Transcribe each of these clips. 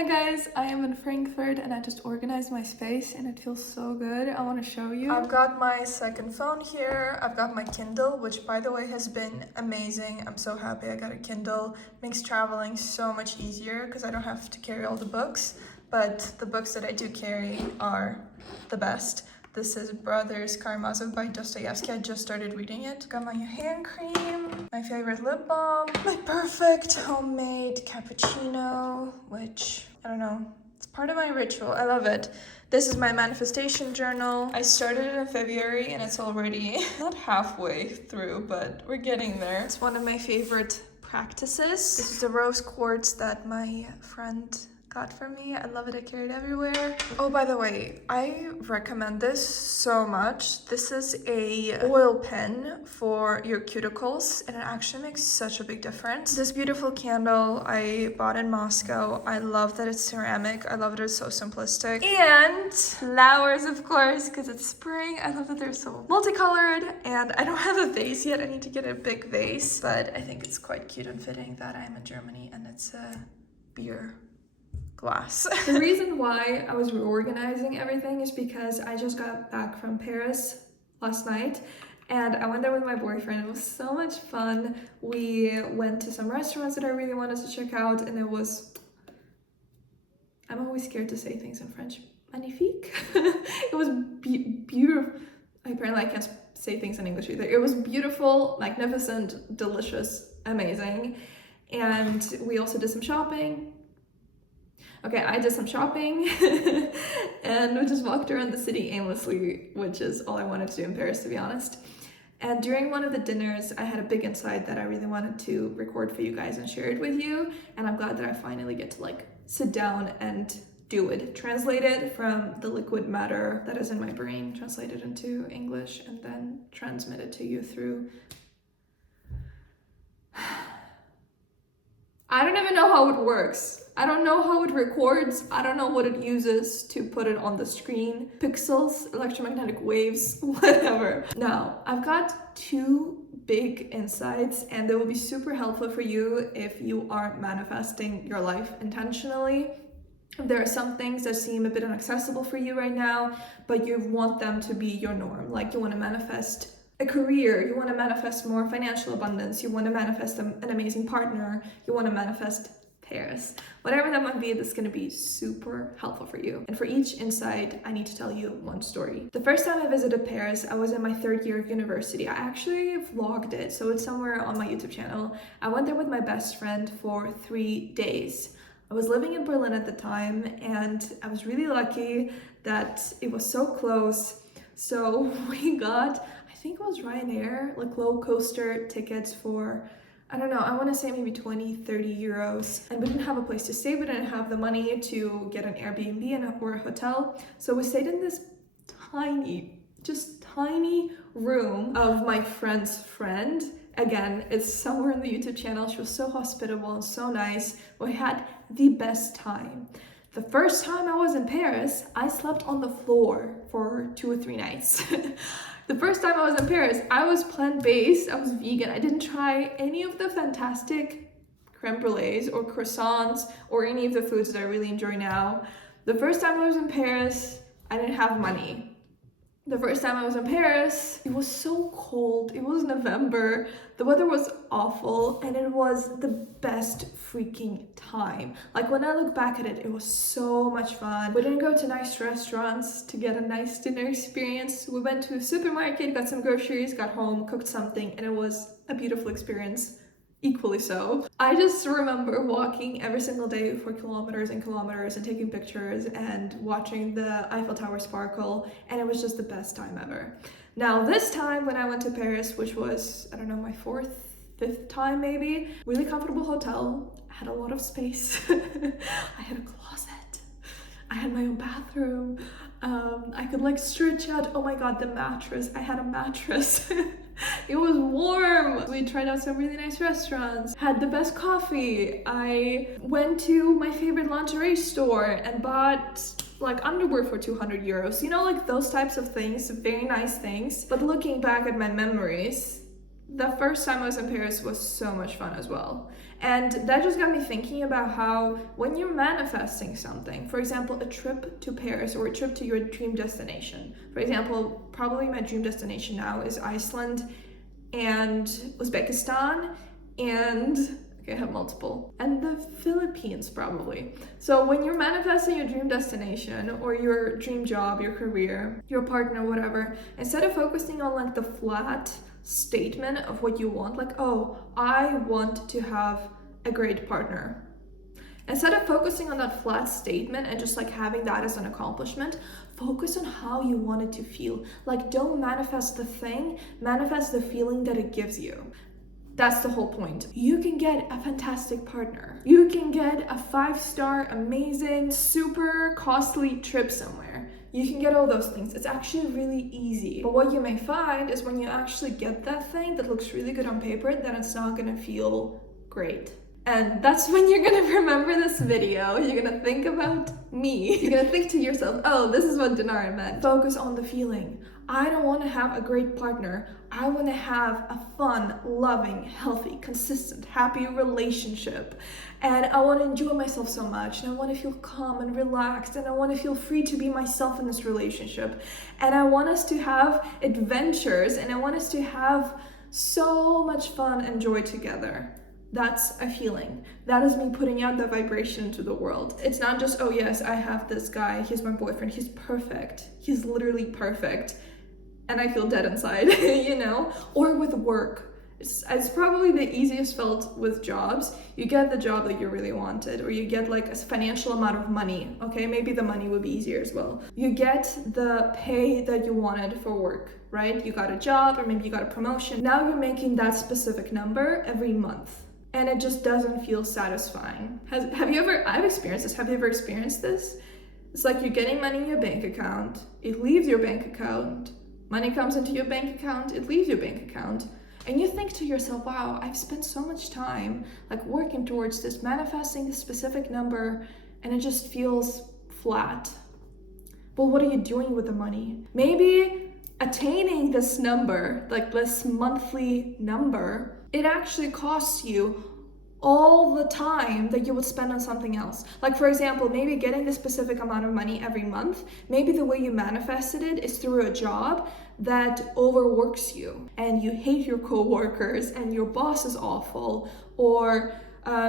Hi guys, I am in Frankfurt and I just organized my space and it feels so good. I want to show you. I've got my second phone here. I've got my Kindle, which by the way has been amazing. I'm so happy I got a Kindle. Makes traveling so much easier because I don't have to carry all the books, but the books that I do carry are the best. This is Brothers Karamazov by Dostoevsky. I just started reading it. Got my hand cream, my favorite lip balm, my perfect homemade cappuccino, which, I don't know, it's part of my ritual. I love it. This is my manifestation journal. I started it in February and it's already not halfway through, but we're getting there. It's one of my favorite practices. This is the rose quartz that my friend got for me. I love it. I carry it everywhere. Oh, by the way, I recommend this so much. This is a oil pen for your cuticles and it actually makes such a big difference. This beautiful candle I bought in Moscow. I love that it's ceramic. I love that it's so simplistic. And flowers, of course, because it's spring. I love that they're so multicolored and I don't have a vase yet. I need to get a big vase, but I think it's quite cute and fitting that I'm in Germany and it's a beer glass. The reason why I was reorganizing everything is because I just got back from Paris last night and I went there with my boyfriend. It was so much fun. We went to some restaurants that I really wanted to check out and it was, I'm always scared to say things in French, magnifique. It was beautiful. Apparently I can't say things in English either. It was beautiful, magnificent, delicious, amazing. And we also did some shopping. Okay, I did some shopping and we just walked around the city aimlessly, which is all I wanted to do in Paris, to be honest. And during one of the dinners, I had a big insight that I really wanted to record for you guys and share it with you. And I'm glad that I finally get to sit down and do it. Translate it from the liquid matter that is in my brain, translate it into English, and then transmit it to you through... I don't even know how it works. I don't know how it records. I don't know what it uses to put it on the screen. Pixels, electromagnetic waves, whatever. Now, I've got two big insights and they will be super helpful for you if you are manifesting your life intentionally. There are some things that seem a bit inaccessible for you right now, but you want them to be your norm. Like you want to manifest a career, you want to manifest more financial abundance, you want to manifest an amazing partner, you want to manifest Paris. Whatever that might be, this is going to be super helpful for you. And for each insight, I need to tell you one story. The first time I visited Paris, I was in my third year of university. I actually vlogged it, so it's somewhere on my YouTube channel. I went there with my best friend for 3 days. I was living in Berlin at the time, and I was really lucky that it was so close. So we got, I think it was Ryanair, low coaster tickets for, I don't know, I want to say maybe 20-30 euros. And we didn't have a place to stay. We didn't have the money to get an Airbnb or a hotel. So we stayed in this tiny room of my friend's friend. Again, it's somewhere in the YouTube channel. She was so hospitable and so nice. We had the best time. The first time I was in Paris, I slept on the floor for 2 or 3 nights. The first time I was in Paris, I was plant-based, I was vegan. I didn't try any of the fantastic creme brulees or croissants or any of the foods that I really enjoy now. The first time I was in Paris, I didn't have money. The first time I was in Paris, it was so cold. It was November. The weather was awful and it was the best freaking time. When I look back at it, it was so much fun. We didn't go to nice restaurants to get a nice dinner experience. We went to a supermarket, got some groceries, got home, cooked something, and it was a beautiful experience. Equally so. I just remember walking every single day for kilometers and kilometers and taking pictures and watching the Eiffel Tower sparkle, and it was just the best time ever. Now this time when I went to Paris, which was, I don't know, my 4th, 5th time maybe, really comfortable hotel, I had a lot of space. I had a closet, I had my own bathroom, I could stretch out. Oh my god, the mattress, I had a mattress. It was warm. We tried out some really nice restaurants, had the best coffee. I went to my favorite lingerie store and bought underwear for 200 euros. You know, those types of things, very nice things. But looking back at my memories, The first time I was in Paris was so much fun as well. And that just got me thinking about how when you're manifesting something, for example, a trip to Paris or a trip to your dream destination. For example, probably my dream destination now is Iceland and Uzbekistan and I have multiple. And the Philippines, probably. So when you're manifesting your dream destination or your dream job, your career, your partner, whatever, instead of focusing on like the flat statement of what you want, like, oh, I want to have a great partner. Instead of focusing on that flat statement and just like having that as an accomplishment, focus on how you want it to feel. Like, don't manifest the thing, manifest the feeling that it gives you. That's the whole point. You can get a fantastic partner. You can get a 5-star, amazing, super costly trip somewhere. You can get all those things. It's actually really easy. But what you may find is when you actually get that thing that looks really good on paper, then it's not gonna feel great. And that's when you're gonna remember this video. You're gonna think about me. You're gonna think to yourself, oh, this is what Dinara meant. Focus on the feeling. I don't want to have a great partner. I want to have a fun, loving, healthy, consistent, happy relationship. And I want to enjoy myself so much. And I want to feel calm and relaxed. And I want to feel free to be myself in this relationship. And I want us to have adventures. And I want us to have so much fun and joy together. That's a feeling. That is me putting out the vibration into the world. It's not just, oh yes, I have this guy, he's my boyfriend, he's perfect. He's literally perfect. And I feel dead inside, you know? Or with work. It's probably the easiest felt with jobs. You get the job that you really wanted, or you get like a financial amount of money. Okay, maybe the money would be easier as well. You get the pay that you wanted for work, right? You got a job, or maybe you got a promotion. Now you're making that specific number every month. And it just doesn't feel satisfying. Have you ever, I've experienced this, have you ever experienced this? It's like you're getting money in your bank account, it leaves your bank account, money comes into your bank account, it leaves your bank account. And you think to yourself, wow, I've spent so much time like working towards this, manifesting this specific number, and it just feels flat. Well, what are you doing with the money? Maybe attaining this number, like this monthly number, it actually costs you all the time that you would spend on something else. Like for example, maybe getting this specific amount of money every month, maybe the way you manifested it is through a job that overworks you and you hate your coworkers and your boss is awful, or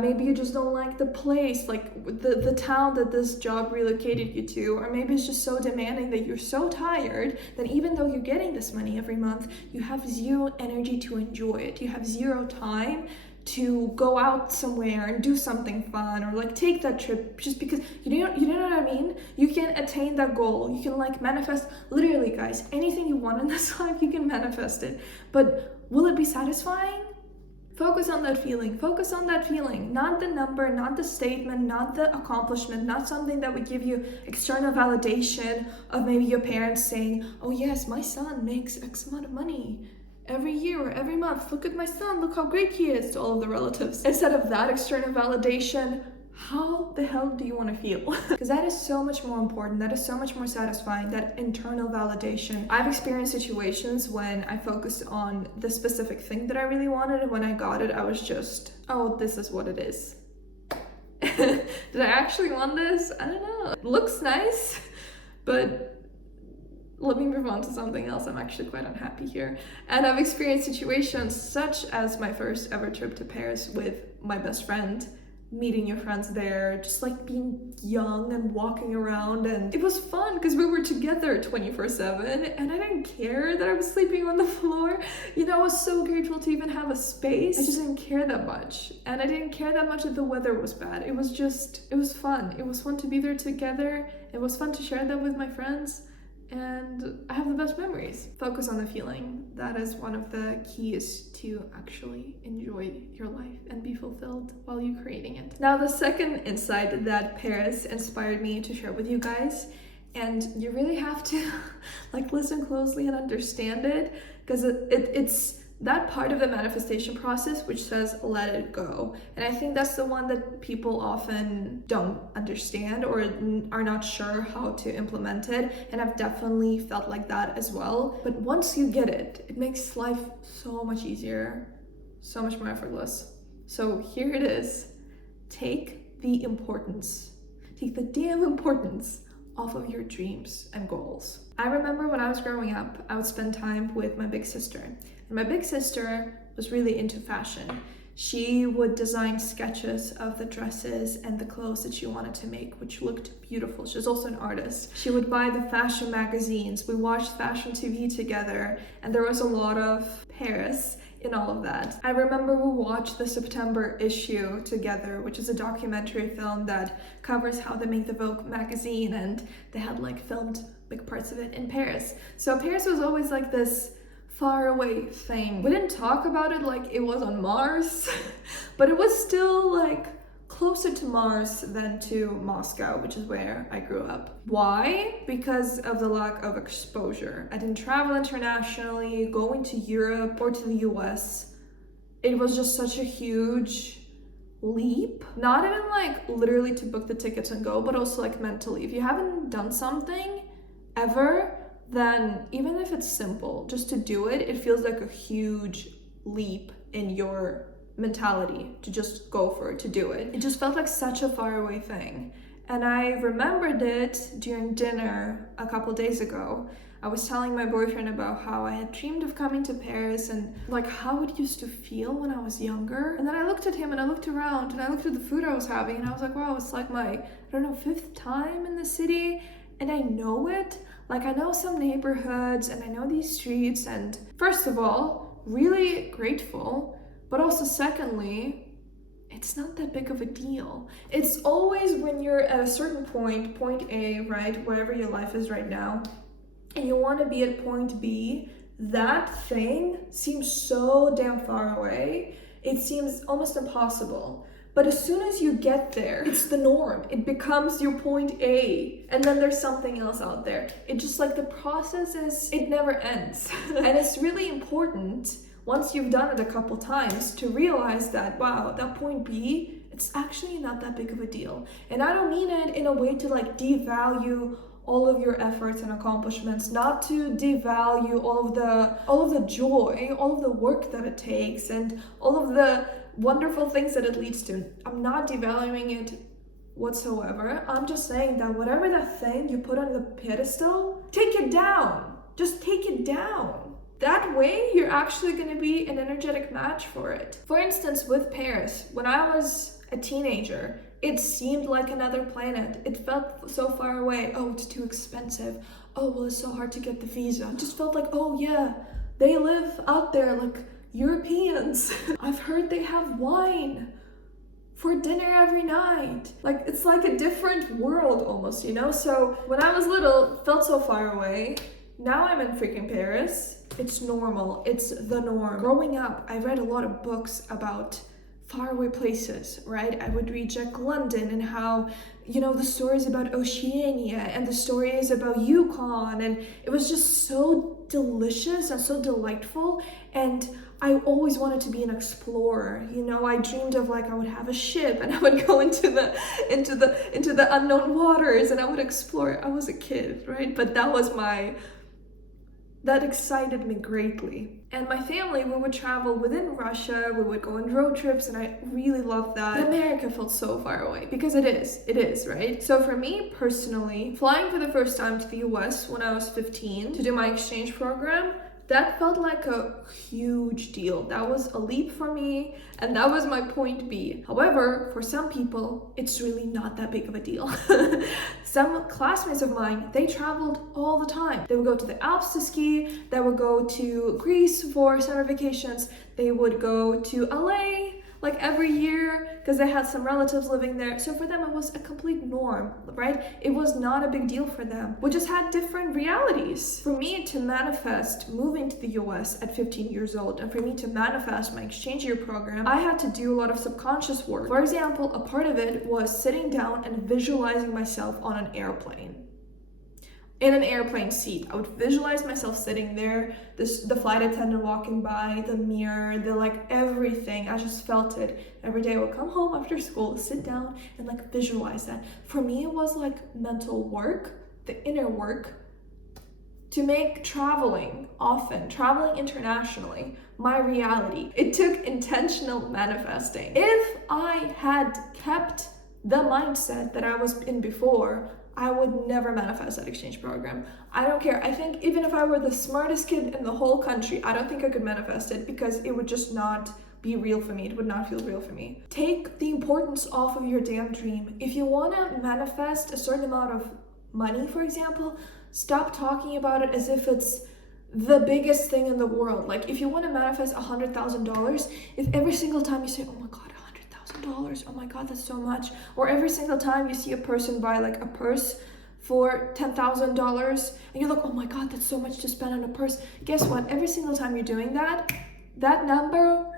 maybe you just don't like the place, like the town that this job relocated you to, or maybe it's just so demanding that you're so tired that even though you're getting this money every month, you have zero energy to enjoy it. You have zero time to go out somewhere and do something fun, or like take that trip, just because you know what I mean? You can attain that goal. You can like manifest, literally guys, anything you want in this life, you can manifest it. But will it be satisfying? Focus on that feeling. Focus on that feeling. Not the number, not the statement, not the accomplishment, not something that would give you external validation of maybe your parents saying, oh yes, my son makes X amount of money every year or every month. Look at my son, look how great he is, to all of the relatives. Instead of that external validation, how the hell do you want to feel? Because that is so much more important. That is so much more satisfying, that internal validation. I've experienced situations when I focused on the specific thing that I really wanted, and when I got it, I was just, oh, this is what it is. Did I actually want this? I don't know. It looks nice, but let me move on to something else. I'm actually quite unhappy here. And I've experienced situations such as my first ever trip to Paris with my best friend, meeting your friends there, just like being young and walking around, and it was fun because we were together 24/7, and I didn't care that I was sleeping on the floor. You know, I was so grateful to even have a space. I just didn't care that much, and I didn't care that much that the weather was bad. It was fun. It was fun to be there together. It was fun to share that with my friends. And I have the best memories. Focus on the feeling. That is one of the keys to actually enjoy your life and be fulfilled while you're creating it. Now, the second insight that Paris inspired me to share with you guys, and you really have to like listen closely and understand it, because it's that part of the manifestation process which says let it go. And I think that's the one that people often don't understand or are not sure how to implement it. And I've definitely felt like that as well. But once you get it, it makes life so much easier, so much more effortless. So here it is. Take the damn importance off of your dreams and goals. I remember when I was growing up, I would spend time with my big sister. And my big sister was really into fashion. She would design sketches of the dresses and the clothes that she wanted to make, which looked beautiful. She was also an artist. She would buy the fashion magazines. We watched fashion TV together, and there was a lot of Paris in all of that. I remember we watched the September issue together, which is a documentary film that covers how they make the Vogue magazine, and they had like filmed big parts of it in Paris. So Paris was always like this far away thing. We didn't talk about it like it was on Mars, but it was still like closer to Mars than to Moscow, which is where I grew up. Why? Because of the lack of exposure. I didn't travel internationally, going to Europe or to the US. It was just such a huge leap. Not even like literally to book the tickets and go, but also like mentally. If you haven't done something ever, then even if it's simple, just to do it, it feels like a huge leap in your mentality to just go for it, to do it. It just felt like such a faraway thing. And I remembered it during dinner a couple days ago. I was telling my boyfriend about how I had dreamed of coming to Paris and like how it used to feel when I was younger. And then I looked at him and I looked around and I looked at the food I was having and I was like, wow, it's like my, 5th time in the city and I know it. Like I know some neighborhoods and I know these streets, and first of all, really grateful, but also secondly, it's not that big of a deal. It's always when you're at a certain point A, right, wherever your life is right now, and you want to be at point B, that thing seems so damn far away. It seems almost impossible. But as soon as you get there, it's the norm. It becomes your point A, and then there's something else out there. It just like the process it never ends. And it's really important once you've done it a couple times to realize that, wow, that point B, it's actually not that big of a deal. And I don't mean it in a way to like devalue all of your efforts and accomplishments, not to devalue all of the joy, all of the work that it takes, and all of the wonderful things that it leads to. I'm not devaluing it whatsoever. I'm just saying that whatever that thing you put on the pedestal, take it down. Just take it down. That way, you're actually going to be an energetic match for it. For instance, with Paris, when I was a teenager, it seemed like another planet. It felt so far away. Oh, it's too expensive. Oh, well, it's so hard to get the visa. It just felt like, oh yeah, they live out there like Europeans. I've heard they have wine for dinner every night. Like, it's like a different world almost, you know? So when I was little, it felt so far away. Now I'm in freaking Paris. It's normal. It's the norm. Growing up, I read a lot of books about faraway places, right? I would read Jack London and how, the stories about Oceania and the stories about Yukon, and it was just so delicious and so delightful. And I always wanted to be an explorer. I dreamed of like I would have a ship and I would go into the unknown waters and I would explore. I was a kid, right? But that excited me greatly. And my family, we would travel within Russia, we would go on road trips, and I really loved that. But America felt so far away, because it is, right? So for me personally, flying for the first time to the US when I was 15 to do my exchange program, that felt like a huge deal. That was a leap for me, and that was my point B. However, for some people, it's really not that big of a deal. Some classmates of mine, they traveled all the time. They would go to the Alps to ski, they would go to Greece for summer vacations, they would go to LA like every year because they had some relatives living there. So for them, it was a complete norm, right? It was not a big deal for them. We just had different realities. For me to manifest moving to the US at 15 years old, and for me to manifest my exchange year program, I had to do a lot of subconscious work. For example, a part of it was sitting down and visualizing myself on an airplane. in an airplane seat. I would visualize myself sitting there, the flight attendant walking by, the mirror, the like everything. I just felt it. Every day I would come home after school, sit down and like visualize that. For me, it was like mental work, the inner work, to make traveling internationally, my reality. It took intentional manifesting. If I had kept the mindset that I was in before, I would never manifest that exchange program. I don't care. I think even if I were the smartest kid in the whole country, I don't think I could manifest it because it would just not be real for me. It would not feel real for me. Take the importance off of your damn dream. If you want to manifest a certain amount of money, for example, stop talking about it as if it's the biggest thing in the world. Like if you want to manifest $100,000, if every single time you say, oh my God, $100,000, oh my God, that's so much. Or every single time you see a person buy like a purse for $10,000 and you're like, oh my God, that's so much to spend on a purse. Guess what? Every single time you're doing that, that number,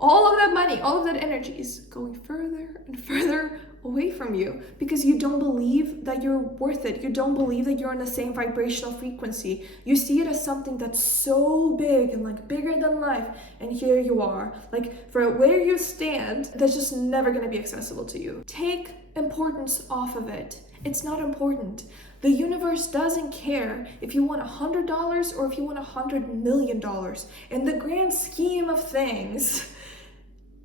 all of that money, all of that energy is going further and further away from you because you don't believe that you're worth it. You don't believe that you're on the same vibrational frequency. You see it as something that's so big and like bigger than life. And here you are, like for where you stand, that's just never going to be accessible to you. Take importance off of it. It's not important. The universe doesn't care if you want $100 or if you want $100 million. In the grand scheme of things,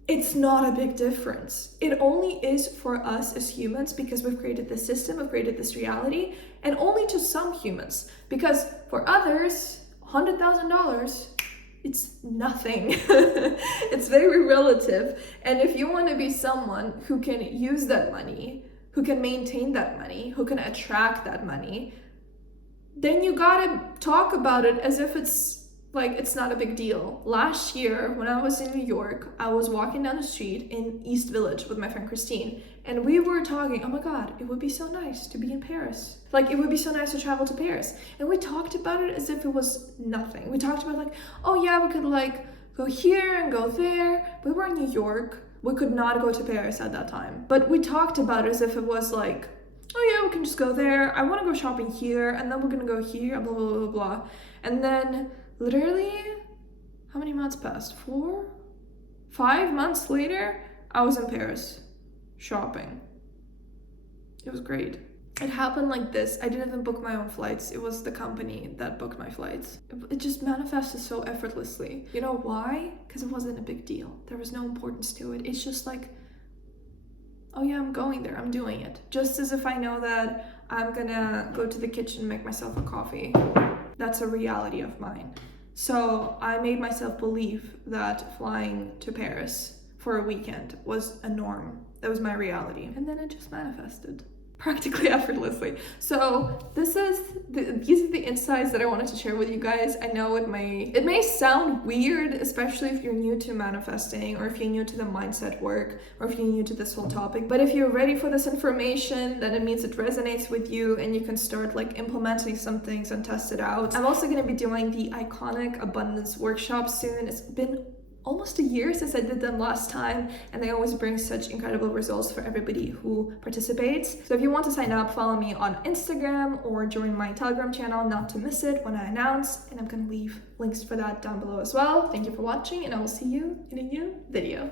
it's not a big difference. It only is for us as humans because we've created this system, we've created this reality, and only to some humans. Because for others, $100,000, it's nothing. It's very relative. And if you want to be someone who can use that money, who can maintain that money, who can attract that money, then you gotta talk about it as if it's not a big deal. Last year, when I was in New York, I was walking down the street in East Village with my friend Christine, and we were talking, oh my God, it would be so nice to be in Paris. Like, it would be so nice to travel to Paris. And we talked about it as if it was nothing. We talked about like, oh yeah, we could like go here and go there. We were in New York. We could not go to Paris at that time. But we talked about it as if it was like, oh yeah, we can just go there. I want to go shopping here, and then we're gonna go here, blah, blah, blah, blah. And then literally, how many months passed? 4? 5 months later, I was in Paris shopping. It was great. It happened like this. I didn't even book my own flights. It was the company that booked my flights. It just manifested so effortlessly. You know why? Because it wasn't a big deal. There was no importance to it. It's just like, oh yeah, I'm going there. I'm doing it. Just as if I know that I'm gonna go to the kitchen and make myself a coffee. That's a reality of mine. So I made myself believe that flying to Paris for a weekend was a norm. That was my reality. And then it just manifested practically effortlessly. So these are the insights that I wanted to share with you guys. I know it may sound weird, especially if you're new to manifesting, or if you're new to the mindset work, or if you're new to this whole topic. But if you're ready for this information, then it means it resonates with you and you can start like implementing some things and test it out. I'm also going to be doing the Iconic Abundance Workshop soon. It's been almost a year since I did them last time, and they always bring such incredible results for everybody who participates. So if you want to sign up, follow me on Instagram or join my Telegram channel not to miss it when I announce, and I'm gonna leave links for that down below as well. Thank you for watching, and I will see you in a new video.